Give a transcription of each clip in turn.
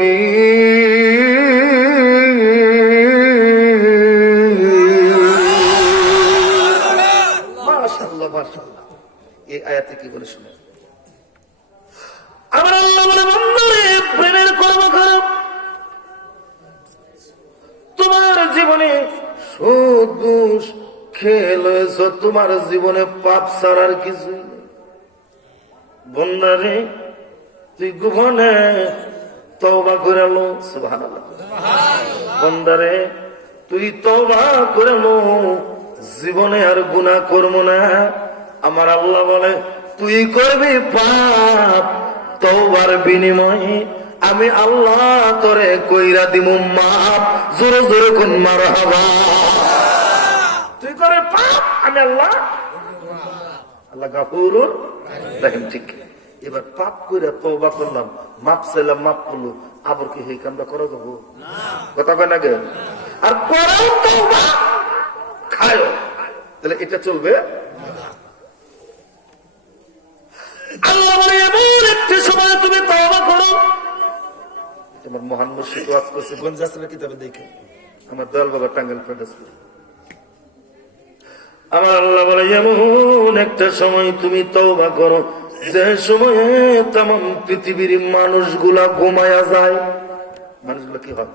রব্বি মাশাআল্লাহ মাশাআল্লাহ। এই আয়াতে কি বলে শুনে? আমার আল্লাহ বলে বান্দারে প্রেমের কর্ম করো। তোমার জীবনে সুদ ঘুষ খেল তোমার জীবনে পাপ ছাড়ার কিছু বন্দারে তুই গোপনে তওবা করে লো। সুবহানাল্লাহ। বন্দারে তুই তওবা করে লো, জীবনে আর গুনাহ করব না। আমার আল্লাহ বলে তুই করবি পাপ, তওবার বিনিময়ে আমি আল্লাহ তোরে কইরা দিমু মাপ। জোরে জোরে কোন মারহাবা। তুই করে পাপ, আমি আল্লাহ আল্লাহ গাফুরুর রহিম। ঠিক এবার পাপ কইরা তওবা করলাম, মাপ চাইলাম, মাপ করলো, আবার কি এই কামটা করা যাবো? কথা কয় না গে? আর করাও তওবা খায়ও, তাহলে এটা চলবে? আল্লাহ বলে এমন একটি সময় তুমি তওবা করো। তোমার মহান মুর্শিদ ওয়াজ করছে গঞ্জাসের কিতাবে দেখে, আমার দয়াল বাবা টাঙ্গাইল প্রদেশ। আমার আল্লাহ বলে এমন একটা সময় তুমি তওবা করো যে সময়ে তাম পৃথিবীর মানুষগুলা ঘুমায়া যায়। মানুষগুলা কি হয়?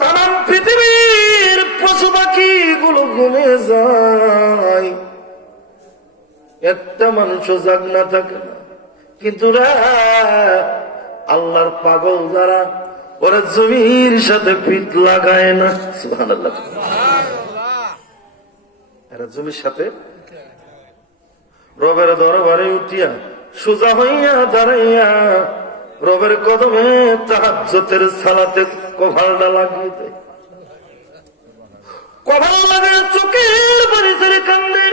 তাম পৃথিবীর পশু পাখি গুলো ঘুমিয়ে যায়, একটা মানুষও জাগ না থাকে না। কিন্তু আল্লাহর পাগল যারা, ওরা জমির সাথে পিঠ লাগায় না। সুবহানাল্লাহ। এরা জমির সাথে রবের দরবারে উঠিয়া সোজা হইয়া দাঁড়াইয়া রবের কদমে তাহাজ্জুদের সালাতে কভালটা লাগিয়ে দেয়। কভাল লাগে চোখের পানি ছেড়ে কান্দে।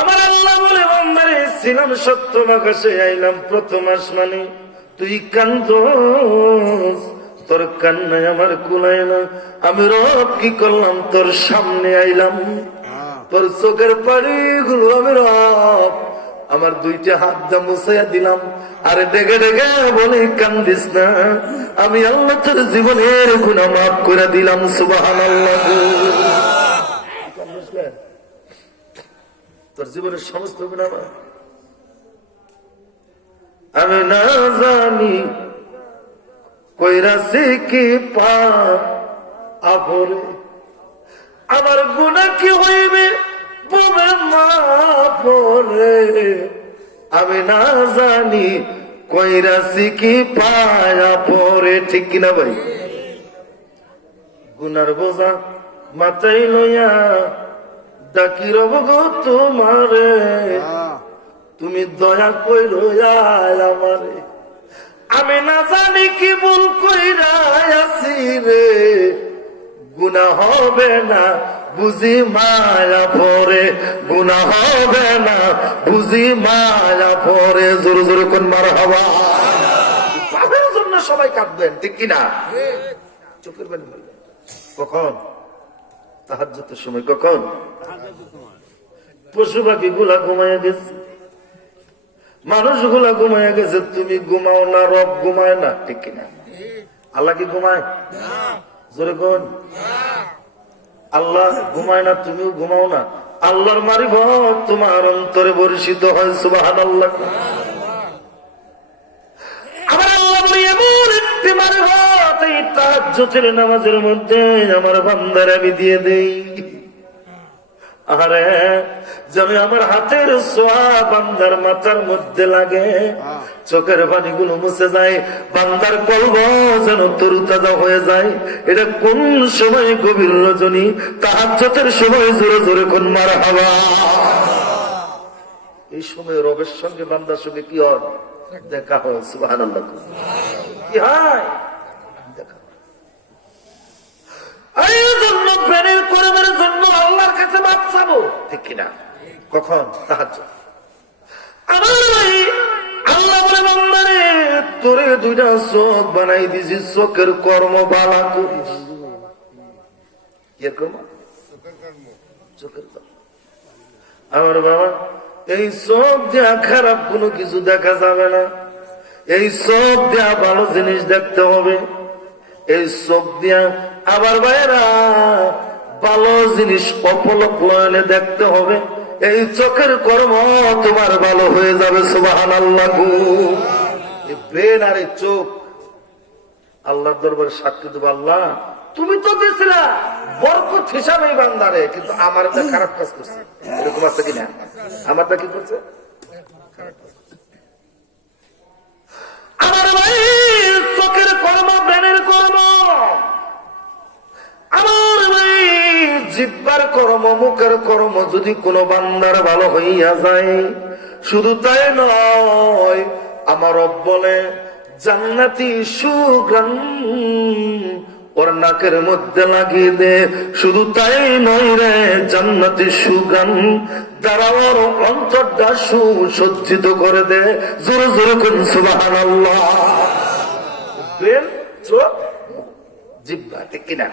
আমার আল্লাহ বলে বান্দারে ছিলাম সপ্তম আকাশে, আইলাম প্রথম আসমানে, তুই কান্দোস, তোর কান্নায় আমার কুলায় না। আমি রব কি করলাম, তোর সামনে আইলাম, তোর চোখের পানি গুলো আমি রব আমার দুইটা হাত যা মুছাইয়া দিলাম। আরে ডেকে ডেকে বলে কান্দিস না, আমি আল্লাহ তোর জীবনের গুনাহ মাফ করে দিলাম। সুবহানাল্লাহ। তোর জীবনের সমস্ত গুনাহ আমি না জানি কইরাছি কি পাপ আপরে, আমার গুনাহ কি হইবে বলে মাফ রে। আমি না জানি কইরাছি কি পায়া পরে। ঠিক কিনা ভাই? গুনার বোঝা মাথায় লইয়া ডাকি রব গো তোমারে, তুমি দয়া কইরো আমারে। আমি না জানি কি ভুল কইরা আছি রে, গুনাহ হবে না বুঝি মায়া পরে, গুনাহ হবে না বুঝি মায়া পরে। জোরে জোরে কোন মারহাবা। পাপের জন্য সবাই কাঁদবেন, ঠিক কিনা? চোখের পানি মারবেন কখন? তাহাজ্জুদের সময়। কখন? পশু পাখি গুলা ঘুমাইয়া গেছে, মানুষ গুলা ঘুমাইয়া গেছে, তুমি ঘুমাও না, রব ঘুমায় না, ঠিক কিনা? আল্লাহ কি ঘুমায়? জোরে কোন। আল্লাহ ঘুমায় না, তুমিও ঘুমাও না। আল্লাহর মারিফত তোমার অন্তরে বর্ষিত হয়। সুবহানাল্লাহ। আমার আল্লাহ বলে এমন একটি মারিফত এই তাহাজ্জুদের নামাজের মধ্যে আমার বান্দার আমি দিয়ে দেই। আরে যেন আমার হাতের ছোঁয়া বান্দার মাথার মধ্যে লাগে, চোখের পানিগুলো মুছে যায়, বান্দার কলব যেন তরুতাজা হয়ে যায়। এটা কোন সময়? গভীর রজনী, তাহাজ্জুদের সময়। জোরে জোরে কোন মারহাবা। এই সময় রবের সঙ্গে বান্দার সঙ্গে কি হয়? দেখা হয়। সুবহানাল্লাহ। কি হয়? দেখা। এই জন্য প্রেমের কর্মের জন্য আল্লাহর কাছে মাপ চাবো, ঠিক কিনা? কখন? তাহাজ্জুদ। আমার ভাই আল্লাহ বলে বান্দারে তোরে দুইটা চোখ বানাই দিছি, চোখের কর্ম বালা করিস। কি কর্ম? চোখের কর্ম। আমার বাবা এই চোখ দিয়া খারাপ কোনো কিছু দেখা যাবে না। এই চোখ দিয়া ভালো জিনিস দেখতে হবে, এই চোখ দিয়া আবার ভাইরা ভালো জিনিস অপলক নয়নে দেখতে হবে। এই চোখের কর্ম তোমার ভালো হয়ে যাবে। সুবহানাল্লাহ। এই ব্রেন আর এই চোখ আল্লাহর দরবারে সাক্ষী দেব, আল্লাহ তুমি তো দিয়েছিলা বরকত হিসাবে বান্দারে, কিন্তু আমার খারাপ কাজ করছে। এরকম আছে কিনা? আমারটা কি করছে? আমার ভাই চোখের কর্ম, ব্রেনের কর্ম, আমার ভাই জিহ্বার কর্ম, মুখের কর্ম যদি কোনো বান্দার ভালো হইয়া যায়, শুধু তাই নয়, আমার রব বলে জান্নাতি সুগ্রাণ ওর নাকের মধ্যে লাগিয়ে দে। শুধু তাই নয় রে, জান্নাতি সুগ্রাণ দ্বারা ওর অন্তরটা সুসজ্জিত করে দে। জোরে জোরে করুন সুবহানাল্লাহ। ব্রেন, চোখ, জিহ্বা, ঠিক কিনা?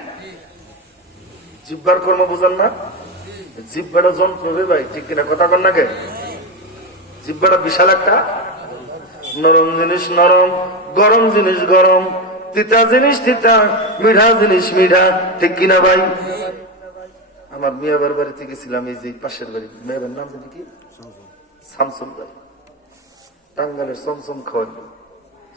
জিহ্বার কর্ম বুঝেন না? জিহ্বাটা যন্ত্র রে ভাই, ঠিক কিনা? কথা কন না কে? জিহ্বাটা বিশাল একটা, নরম জিনিস নরম, গরম জিনিস গরম, তিতা জিনিস তিতা, মিঠা জিনিস মিঠা, ঠিক কিনা ভাই? আমার মেয়েবার বাড়িতে গেছিলাম, এই যে পাশের বাড়ি, মেয়েবার নাম জানি কি, শামসুল ভাই, টাঙ্গালের চমচম খাওয়াই।